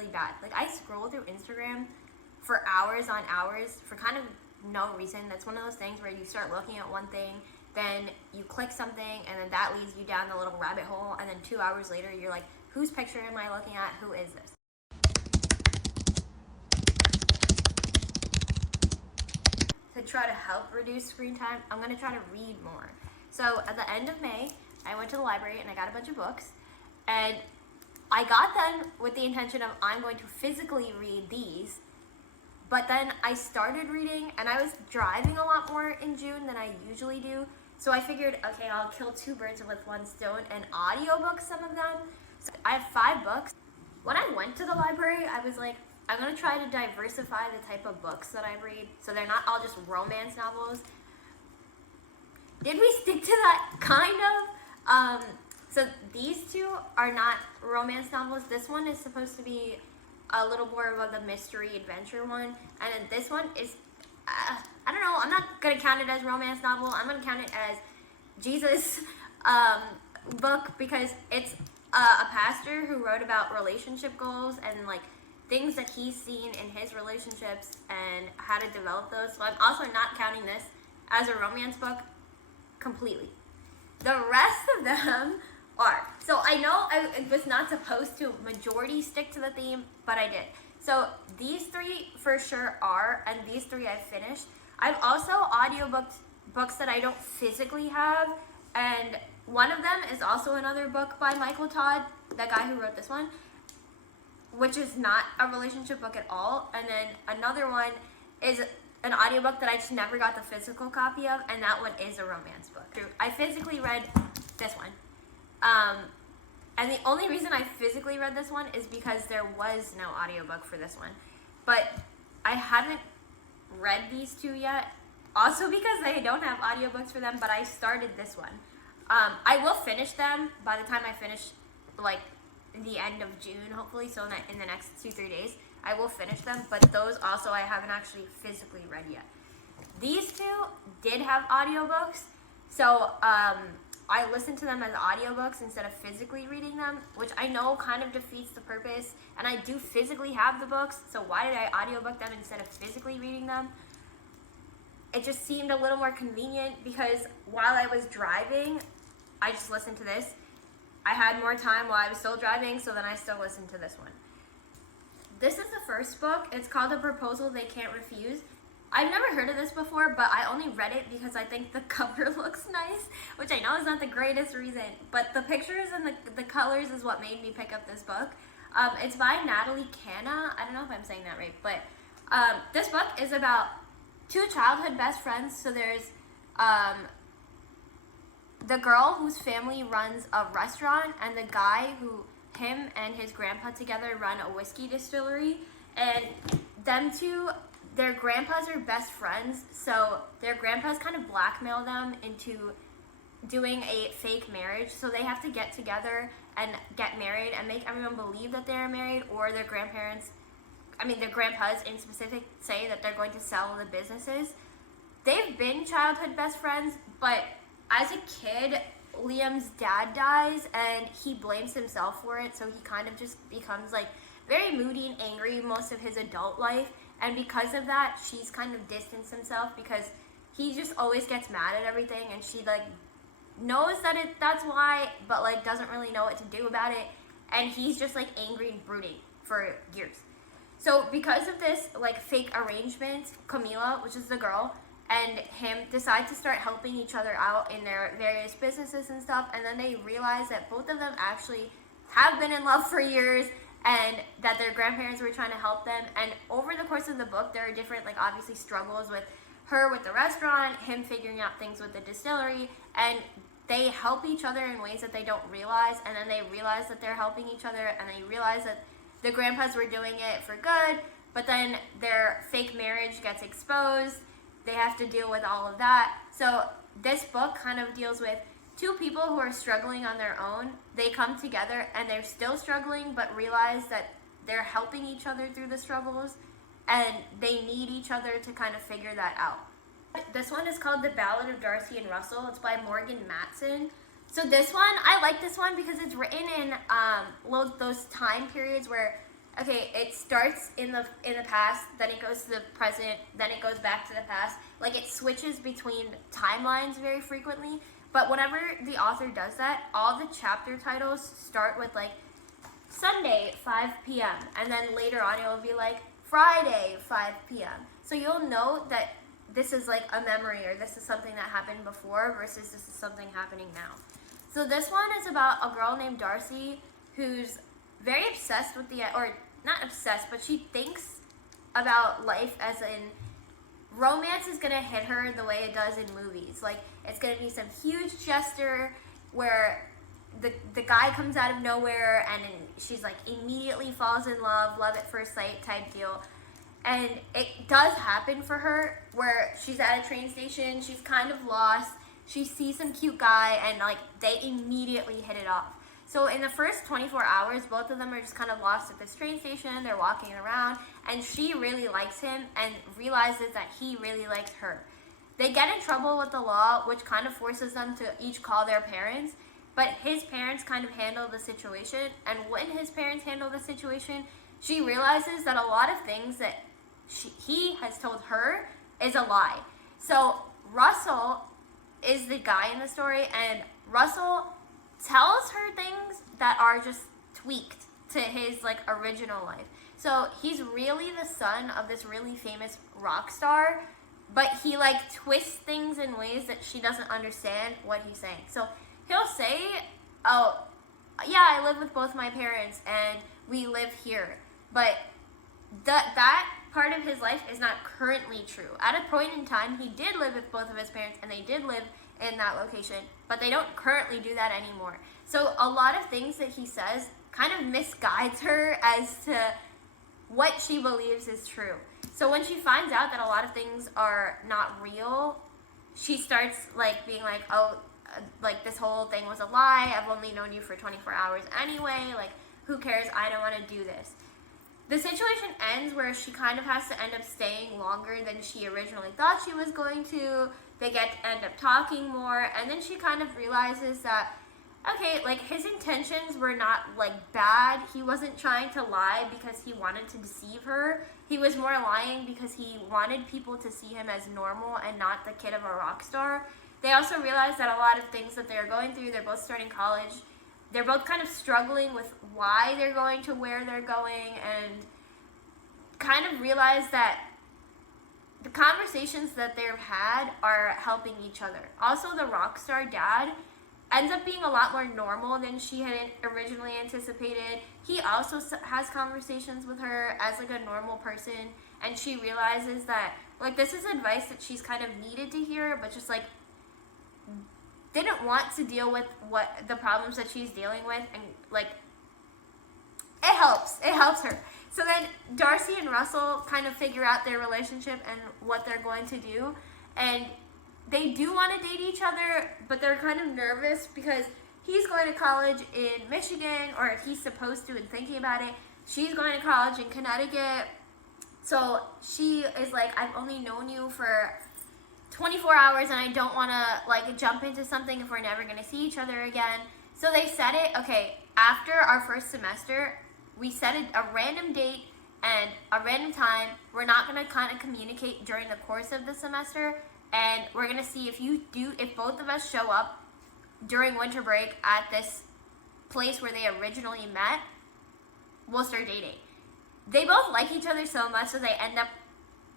really bad. Like, I scroll through Instagram for hours on hours for kind of no reason. That's one of those things where you start looking at one thing, then you click something, and then that leads you down the little rabbit hole, and then 2 hours later, you're like, whose picture am I looking at? Who is this? To try to help reduce screen time, I'm going to try to read more. So at the end of May, I went to the library and I got a bunch of books, and I got them with the intention of I'm going to physically read these, but then I started reading, and I was driving a lot more in June than I usually do, so I figured, okay, I'll kill two birds with one stone and audiobook some of them. So I have 5 books. When I went to the library, I was like, I'm going to try to diversify the type of books that I read, so they're not all just romance novels. Did we stick to that? Kind of. So these 2 are not romance novels. This one is supposed to be a little more of the mystery adventure one, and then this one is, I don't know, I'm not going to count it as romance novel. I'm going to count it as Jesus book, because it's a pastor who wrote about relationship goals and like things that he's seen in his relationships and how to develop those. So I'm also not counting this as a romance book completely. The rest of them are. So I know I was not supposed to majority stick to the theme, but I did. So these 3 for sure are, and these 3 I've finished. I've also audiobooks books that I don't physically have, and one of them is also another book by Michael Todd, the guy who wrote this one, which is not a relationship book at all. And then another one is an audiobook that I just never got the physical copy of, and that one is a romance book. I physically read this one. And the only reason I physically read this one is because there was no audiobook for this one. But I haven't read these 2 yet, also because I don't have audiobooks for them, but I started this one. I will finish them by the time I finish, like, the end of June, hopefully, so in the next 2-3 days, I will finish them, but those also I haven't actually physically read yet. These 2 did have audiobooks, so I listened to them as audiobooks instead of physically reading them, which I know kind of defeats the purpose, and I do physically have the books, so why did I audiobook them instead of physically reading them? It just seemed a little more convenient, because while I was driving, I just listened to this. I had more time while I was still driving, so then I still listened to this one. This is the first book. It's called A Proposal They Can't Refuse. I've never heard of this before, but I only read it because I think the cover looks nice, which I know is not the greatest reason, but the pictures and the colors is what made me pick up this book. It's by Natalie Canna. I don't know if I'm saying that right, but this book is about 2 childhood best friends. So there's the girl whose family runs a restaurant, and the guy who him and his grandpa together run a whiskey distillery, and them 2, their grandpas are best friends, so their grandpas kind of blackmail them into doing a fake marriage, so they have to get together and get married and make everyone believe that they're married, or their grandpas in specific say that they're going to sell the businesses. They've been childhood best friends, but as a kid, Liam's dad dies, and he blames himself for it, so he kind of just becomes like very moody and angry most of his adult life, and because of that, she's kind of distanced himself because he just always gets mad at everything, and she like knows that's why, but like doesn't really know what to do about it, and he's just like angry and brooding for years. So because of this like fake arrangement, Camila, which is the girl, and him decide to start helping each other out in their various businesses and stuff, and then they realize that both of them actually have been in love for years, and that their grandparents were trying to help them. And over the course of the book, there are different, like, obviously struggles with her with the restaurant, him figuring out things with the distillery, and they help each other in ways that they don't realize, and then they realize that they're helping each other, and they realize that the grandpas were doing it for good, but then their fake marriage gets exposed. They have to deal with all of that. So this book kind of deals with 2 people who are struggling on their own. They come together and they're still struggling, but realize that they're helping each other through the struggles, and they need each other to kind of figure that out. This one is called The Ballad of Darcy and Russell. It's by Morgan Matson. So this one, I like this one because it's written in those time periods where okay, it starts in the past, then it goes to the present, then it goes back to the past. Like, it switches between timelines very frequently. But whenever the author does that, all the chapter titles start with like Sunday 5 p.m. and then later on it will be like Friday 5 p.m. So you'll know that this is like a memory, or this is something that happened before versus this is something happening now. So this one is about a girl named Darcy who's very obsessed with or not obsessed, but she thinks about life as in romance is going to hit her the way it does in movies. Like, it's going to be some huge gesture where the guy comes out of nowhere and she's like immediately falls in love at first sight type deal. And it does happen for her where she's at a train station, she's kind of lost, she sees some cute guy and like they immediately hit it off. So in the first 24 hours, both of them are just kind of lost at this train station. They're walking around, and she really likes him and realizes that he really likes her. They get in trouble with the law, which kind of forces them to each call their parents. But his parents kind of handle the situation. And when his parents handle the situation, she realizes that a lot of things that he has told her is a lie. So Russell is the guy in the story, and Russell tells her things that are just tweaked to his like original life. So he's really the son of this really famous rock star, but he like twists things in ways that she doesn't understand what he's saying. So he'll say, oh yeah, I live with both my parents and we live here, but that part of his life is not currently true. At a point in time, he did live with both of his parents and they did live in that location, but they don't currently do that anymore. So a lot of things that he says kind of misguides her as to what she believes is true. So when she finds out that a lot of things are not real, she starts like being like, oh, like this whole thing was a lie. I've only known you for 24 hours anyway. Like, who cares? I don't want to do this. The situation ends where she kind of has to end up staying longer than she originally thought she was going to. They end up talking more, and then she kind of realizes that, okay, like his intentions were not like bad. He wasn't trying to lie because he wanted to deceive her. He was more lying because he wanted people to see him as normal and not the kid of a rock star. They also realized that a lot of things that they're going through, they're both starting college. They're both kind of struggling with why they're going to where they're going, and kind of realize that the conversations that they've had are helping each other. Also, the rock star dad ends up being a lot more normal than she had originally anticipated. He also has conversations with her as like a normal person, and she realizes that like this is advice that she's kind of needed to hear, but just like didn't want to deal with what the problems that she's dealing with, and like it helps her. So then Darcy and Russell kind of figure out their relationship and what they're going to do, and they do want to date each other, but they're kind of nervous because he's going to college in Michigan, or he's supposed to and thinking about it. She's going to college in Connecticut. So she is like, I've only known you for 24 hours and I don't want to like jump into something if we're never going to see each other again. So they said it, okay, after our first semester, we set a random date and a random time. We're not going to kind of communicate during the course of the semester, and we're going to see if both of us show up during winter break at this place where they originally met, we'll start dating. They both like each other so much, so they end up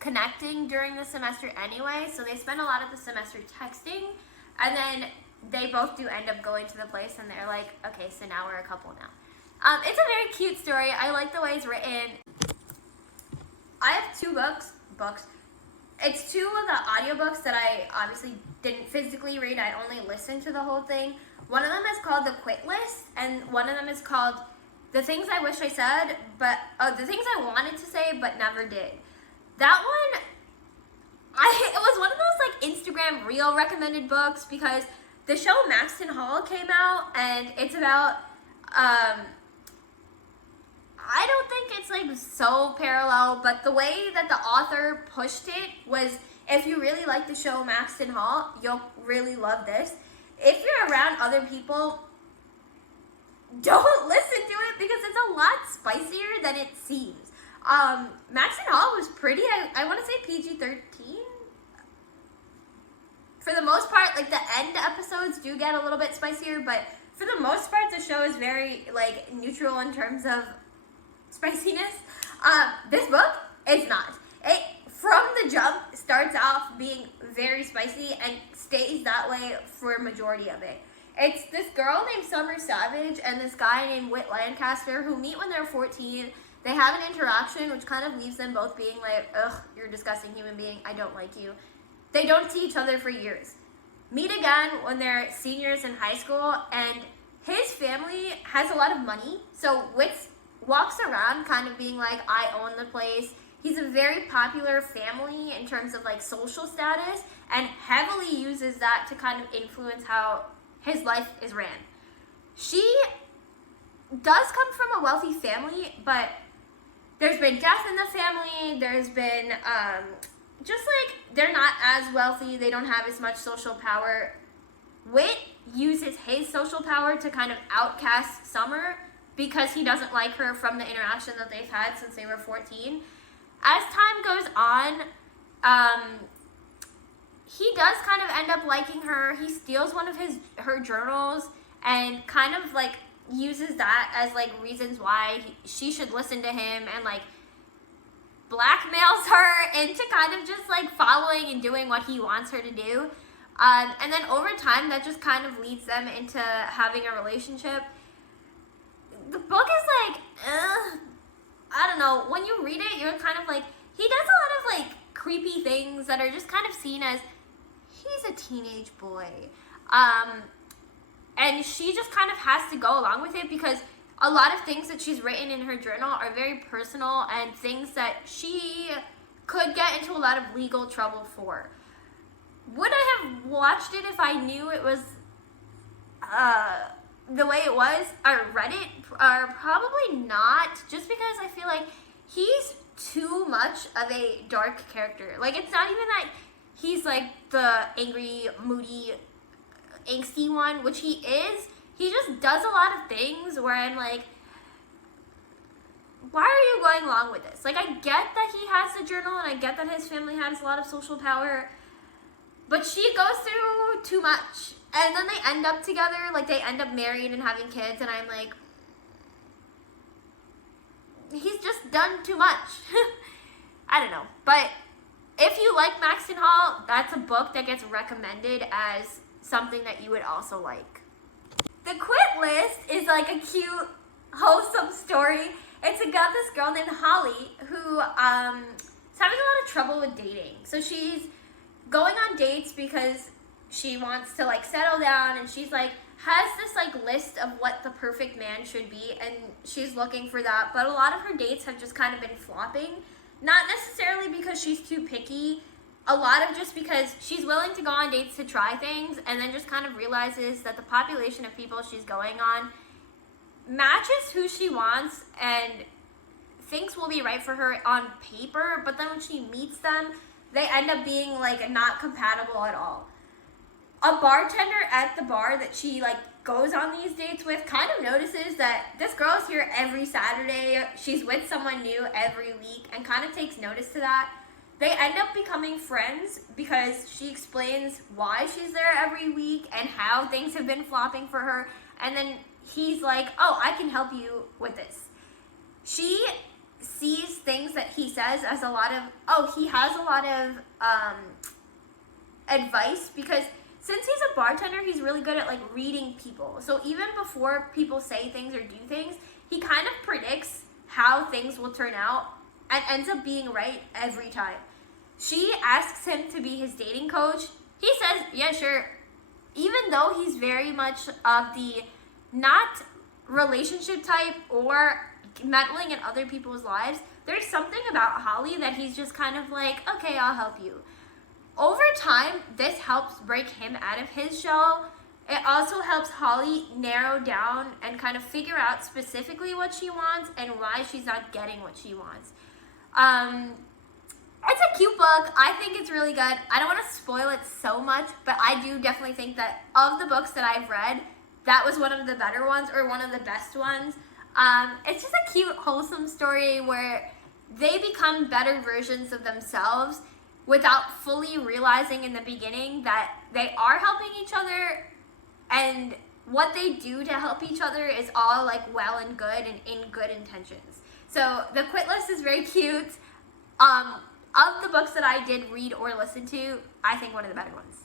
connecting during the semester anyway. So they spend a lot of the semester texting, and then they both do end up going to the place, and they're like, okay, so now we're a couple now. It's a very cute story. I like the way it's written. I have two books. It's two of the audiobooks that I obviously didn't physically read. I only listened to the whole thing. One of them is called The Quit List, and one of them is called The Things I Wish I Said, The Things I Wanted to Say But Never Did. That one, it was one of those like Instagram reel recommended books because the show Maxton Hall came out, and it's about, I don't think it's like so parallel, but the way that the author pushed it was, if you really like the show Maxton Hall, you'll really love this. If you're around other people, don't listen to it it because it's a lot spicier than it seems. Max and Hall was pretty, I want to say PG-13. For the most part, like the end episodes do get a little bit spicier, but for the most part, the show is very like neutral in terms of spiciness. This book is not. It from the jump starts off being very spicy and stays that way for a majority of it. It's this girl named Summer Savage and this guy named Whit Lancaster who meet when they're 14. They have an interaction which kind of leaves them both being like, ugh, you're a disgusting human being. I don't like you. They don't see each other for years. Meet again when they're seniors in high school, and his family has a lot of money. So Whit walks around kind of being like, I own the place. He's a very popular family in terms of like social status and heavily uses that to kind of influence how his life is ran. She does come from a wealthy family, but there's been death in the family. There's been, just like, they're not as wealthy. They don't have as much social power. Whit uses his social power to kind of outcast Summer because he doesn't like her from the interaction that they've had since they were 14. As time goes on, he does kind of end up liking her. He steals one of her journals and kind of like uses that as like reasons why she should listen to him, and like blackmails her into kind of just like following and doing what he wants her to do. And then over time, that just kind of leads them into having a relationship. The book is like, I don't know. When you read it, you're kind of like, he does a lot of like creepy things that are just kind of seen as he's a teenage boy. And she just kind of has to go along with it because a lot of things that she's written in her journal are very personal and things that she could get into a lot of legal trouble for. Would I have watched it if I knew it was the way it was, or read it? Probably not, just because I feel like he's too much of a dark character. Like, it's not even that he's like the angry, moody, angsty one, which he is. He just does a lot of things where I'm like, why are you going along with this? Like, I get that he has the journal and I get that his family has a lot of social power, but she goes through too much. And then they end up together, like they end up married and having kids, and I'm like, he's just done too much. I don't know. But if you like Max and Hall, that's a book that gets recommended as something that you would also like. The Quit List is like a cute, wholesome story. It's about this girl named Holly who is having a lot of trouble with dating. So she's going on dates because she wants to like settle down, and she's like has this like list of what the perfect man should be, and she's looking for that. But a lot of her dates have just kind of been flopping. Not necessarily because she's too picky, a lot of just because she's willing to go on dates to try things, and then just kind of realizes that the population of people she's going on matches who she wants and thinks will be right for her on paper, but then when she meets them, they end up being like not compatible at all. A bartender at the bar that she like goes on these dates with kind of notices that this girl's here every Saturday, she's with someone new every week, and kind of takes notice to that. They end up becoming friends because she explains why she's there every week and how things have been flopping for her. And then he's like, oh, I can help you with this. She sees things that he says as a lot of, he has a lot of advice, because since he's a bartender, he's really good at like reading people. So even before people say things or do things, he kind of predicts how things will turn out and ends up being right every time. She asks him to be his dating coach. He says, yeah, sure. Even though he's very much of the not relationship type or meddling in other people's lives, there's something about Holly that he's just kind of like, okay, I'll help you. Over time, this helps break him out of his shell. It also helps Holly narrow down and kind of figure out specifically what she wants and why she's not getting what she wants. It's a cute book. I think it's really good. I don't want to spoil it so much, but I do definitely think that of the books that I've read, that was one of the better ones, or one of the best ones. It's just a cute, wholesome story where they become better versions of themselves without fully realizing in the beginning that they are helping each other, and what they do to help each other is all like well and good and in good intentions. So the quit list is very cute. Of the books that I did read or listen to, I think one of the better ones.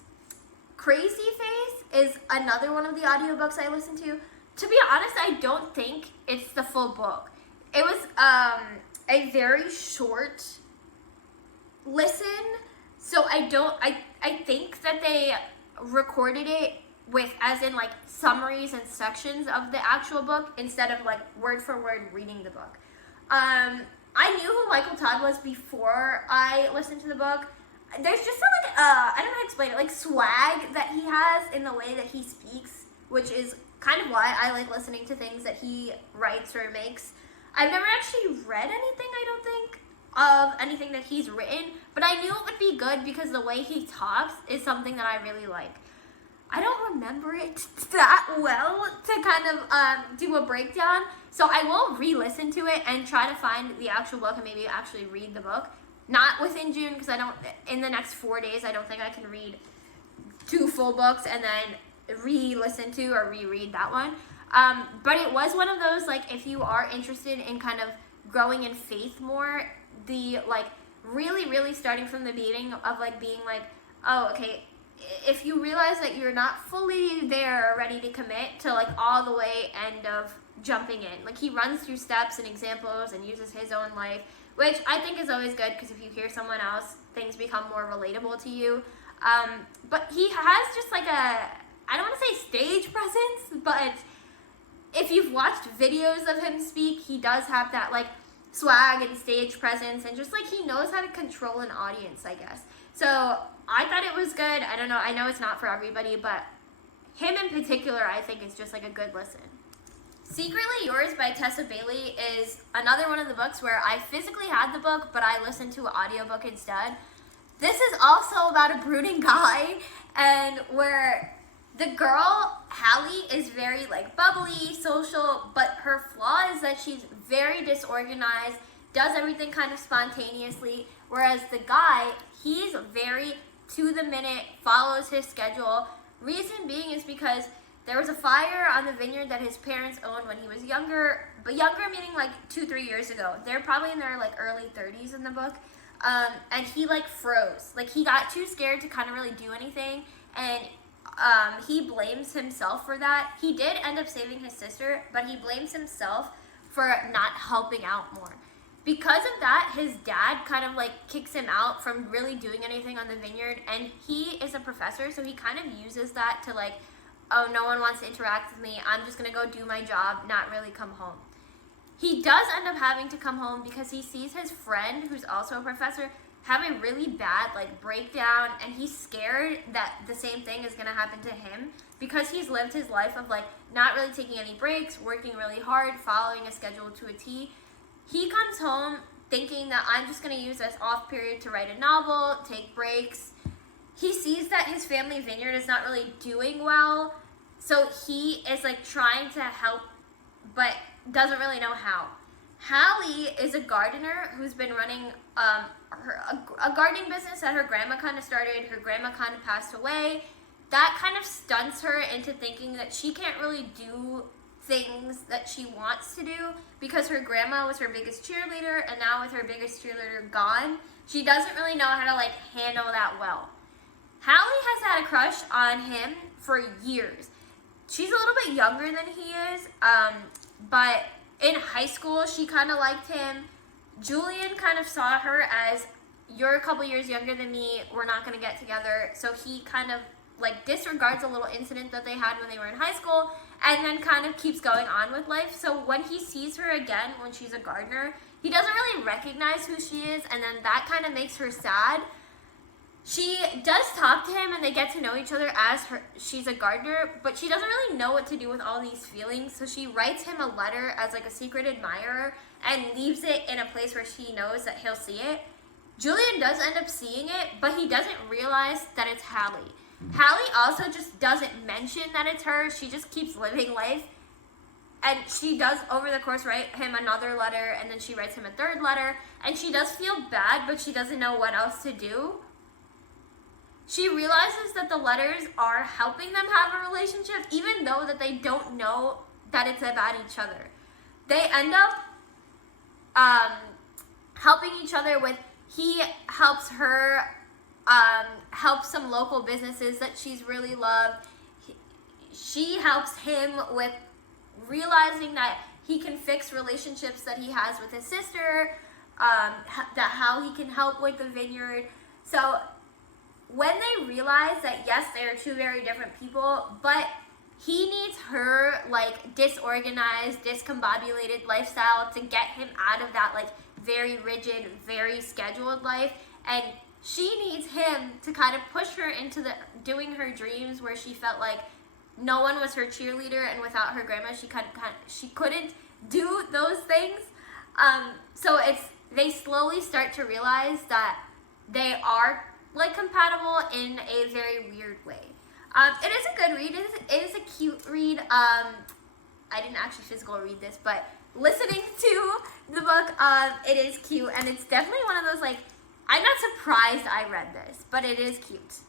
Crazy Face is another one of the audiobooks I listened to. To be honest, I don't think it's the full book. It was a very short listen, so I think that they recorded it with, as in like summaries and sections of the actual book instead of like word for word reading the book. I knew who Michael Todd was before I listened to the book. There's just some I don't know how to explain it, like swag that he has in the way that he speaks, which is kind of why I like listening to things that he writes or makes. I've never actually read anything, I don't think, of anything that he's written, but I knew it would be good because the way he talks is something that I really like. I don't remember it that well to kind of do a breakdown, so I will re-listen to it and try to find the actual book and maybe actually read the book. Not within June, because in the next 4 days, I don't think I can read 2 full books and then re-listen to or reread that one. But it was one of those, like, if you are interested in kind of growing in faith more, the, like, really, really starting from the beginning of, like, being like, oh, okay, if you realize that you're not fully there ready to commit to, like, all the way end of jumping in. Like, he runs through steps and examples and uses his own life, which I think is always good because if you hear someone else, things become more relatable to you. But he has just like I don't want to say stage presence, but if you've watched videos of him speak, he does have that like swag and stage presence, and just like he knows how to control an audience, I guess. So I thought it was good. I don't know. I know it's not for everybody, but him in particular, I think is just like a good listen. Secretly Yours by Tessa Bailey is another one of the books where I physically had the book, but I listened to an audiobook instead. This is also about a brooding guy, and where the girl, Hallie, is very like bubbly, social, but her flaw is that she's very disorganized, does everything kind of spontaneously, whereas the guy, he's very to the minute, follows his schedule. Reason being is because there was a fire on the vineyard that his parents owned when he was younger, but younger meaning like 2-3 years ago. They're probably in their like early 30s in the book. And he like froze. Like he got too scared to kind of really do anything, and he blames himself for that. He did end up saving his sister, but he blames himself for not helping out more. Because of that, his dad kind of like kicks him out from really doing anything on the vineyard, and he is a professor, so he kind of uses that to like, oh, no one wants to interact with me, I'm just going to go do my job, not really come home. He does end up having to come home because he sees his friend, who's also a professor, have a really bad like breakdown, and he's scared that the same thing is going to happen to him because he's lived his life of like not really taking any breaks, working really hard, following a schedule to a T. He comes home thinking that I'm just going to use this off period to write a novel, take breaks. He sees that his family vineyard is not really doing well, so he is like trying to help, but doesn't really know how. Hallie is a gardener who's been running a gardening business that her grandma kind of started. Her grandma kind of passed away. That kind of stunts her into thinking that she can't really do things that she wants to do because her grandma was her biggest cheerleader, and now with her biggest cheerleader gone, she doesn't really know how to like handle that well. Hallie has had a crush on him for years. She's a little bit younger than he is, but in high school, she kind of liked him. Julian kind of saw her as, you're a couple years younger than me, we're not going to get together. So he kind of like disregards a little incident that they had when they were in high school, and then kind of keeps going on with life. So when he sees her again when she's a gardener, he doesn't really recognize who she is, and then that kind of makes her sad. She does talk to him and they get to know each other as she's a gardener, but she doesn't really know what to do with all these feelings, so she writes him a letter as like a secret admirer and leaves it in a place where she knows that he'll see it. Julian does end up seeing it, but he doesn't realize that it's Hallie. Hallie also just doesn't mention that it's her. She just keeps living life. and she does, over the course, write him another letter, and then she writes him a third letter, and she does feel bad, but she doesn't know what else to do. She realizes that the letters are helping them have a relationship, even though that they don't know that it's about each other. They end up helping each other with, he helps her help some local businesses that she's really loved. She helps him with realizing that he can fix relationships that he has with his sister, that how he can help with the vineyard. So when they realize that, yes, they are two very different people, but he needs her, like, disorganized, discombobulated lifestyle to get him out of that, like, very rigid, very scheduled life, and she needs him to kind of push her into the doing her dreams, where she felt like no one was her cheerleader, and without her grandma, she couldn't do those things. So they slowly start to realize that they are, like, compatible in a very weird way. It is a good read. It is a cute read. I didn't actually physically read this, but listening to the book, it is cute, and it's definitely one of those, like, I'm not surprised I read this, but it is cute.